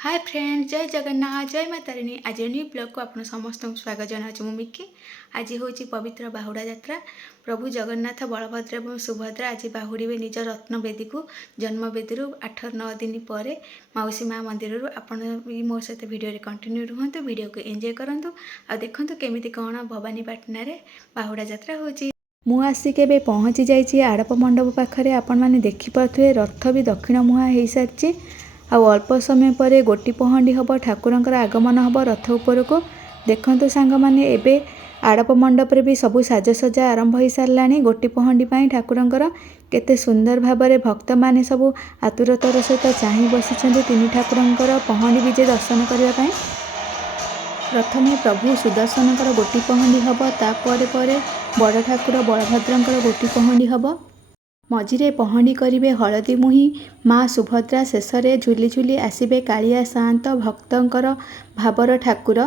Hi friend, जय जगन्नाथ, जय माता रानी। आज new blog को आपन समस्त स्वागत जनाऊँ। मु मिक्की। आज हूँ पवित्र बाहुड़ा यात्रा। प्रभु जगन्नाथ, बलभद्र और सुभद्रा आज बाहुड़े निज रत्नवेदी को। जन्मवेदी 8-9 दिन पर मौसी माँ मंदिर आपड़ मो सहित भिडियो कंटिन्यू रुहतु। वीडियो को एंजॉय करूँ आ देखूँ केमी कौन भवानीपाटना बाहुड़ा यात्रा होची। मु आसिक पहुँची जाइए आड़प मंडप पाखे। आपण मैंने देखिपे रथ भी दक्षिण मुहां हो सारी। अल्प समय पर गोटी पहंडी हम ठाकुरंकर आगमन हम रथ उपर को। देखंतु सांग माने एबे आड़प मंडप भी सबू साजसजा आरंभ हो सारा। गोटी पहंडी ठाकुरंकर केते सुंदर भाव में भक्त मैंने सबू आतुरतार सहित चाह बसी तीन ठाकुरंकर पहंडी विजे दर्शन करने। प्रथमे प्रभु सुदर्शनकर गोटी पहंडी हम, तापर बड़ ठाकुर बलभद्रंकर गोटी पहंडी हम। मझिरे पहंडी करिवे हलदी मुही माँ सुभद्रा। शेष में झुली झुली आसबे कालिया सात भक्तंकर भावर ठाकुर।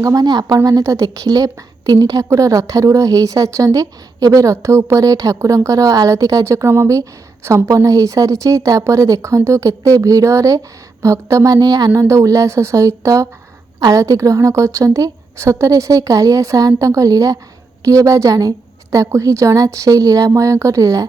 ସାଙ୍ଗମାନେ ଆପଣମାନେ ତ ଦେଖିଲେ ତିନି ଠାକୁର ରଥାରୂଢ଼ ହେଇସାରିଛନ୍ତି। ଏବେ ରଥ ଉପରେ ଠାକୁରଙ୍କର ଆଳତି କାର୍ଯ୍ୟକ୍ରମ ବି ସମ୍ପନ୍ନ ହେଇସାରିଛି। ତାପରେ ଦେଖନ୍ତୁ କେତେ ଭିଡ଼ରେ ଭକ୍ତମାନେ ଆନନ୍ଦ ଉଲ୍ଲାସ ସହିତ ଆଳତି ଗ୍ରହଣ କରୁଛନ୍ତି। ସତରେ ସେଇ କାଳିଆ ସାଆନ୍ତଙ୍କ ଲୀଳା କିଏ ବା ଜାଣେ, ତାକୁ ହିଁ ଜଣା ସେଇ ଲୀଳାମୟଙ୍କ ଲୀଳା।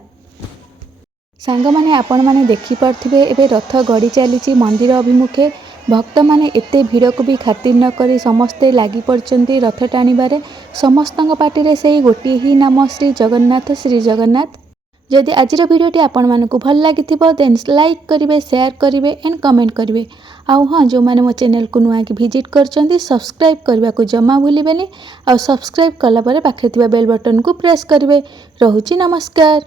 ସାଙ୍ଗମାନେ ଆପଣମାନେ ଦେଖିପାରୁଥିବେ ଏବେ ରଥ ଗଡ଼ି ଚାଲିଛି ମନ୍ଦିର ଅଭିମୁଖେ। ଭକ୍ତମାନେ ଏତେ ଭିଡ଼କୁ ବି ଖାତିର ନ କରି ସମସ୍ତେ ଲାଗି ପଡ଼ିଛନ୍ତି ରଥ ଟାଣିବାରେ। ସମସ୍ତଙ୍କ ପାଟିରେ ସେଇ ଗୋଟିଏ ହିଁ ନାମ ଶ୍ରୀ ଜଗନ୍ନାଥ ଶ୍ରୀ ଜଗନ୍ନାଥ। ଯଦି ଆଜିର ଭିଡ଼ିଓଟି ଆପଣମାନଙ୍କୁ ଭଲ ଲାଗିଥିବ ଦେନ୍ ଲାଇକ୍ କରିବେ, ସେୟାର କରିବେ ଏଣ୍ଡ କମେଣ୍ଟ କରିବେ। ଆଉ ହଁ, ଯେଉଁମାନେ ମୋ ଚ୍ୟାନେଲକୁ ନୂଆକି ଭିଜିଟ୍ କରିଛନ୍ତି ସବସ୍କ୍ରାଇବ୍ କରିବାକୁ ଜମା ଭୁଲିବେନି। ଆଉ ସବସ୍କ୍ରାଇବ୍ କଲା ପରେ ପାଖରେ ଥିବା ବେଲ୍ ବଟନକୁ ପ୍ରେସ୍ କରିବେ। ରହୁଛି ନମସ୍କାର।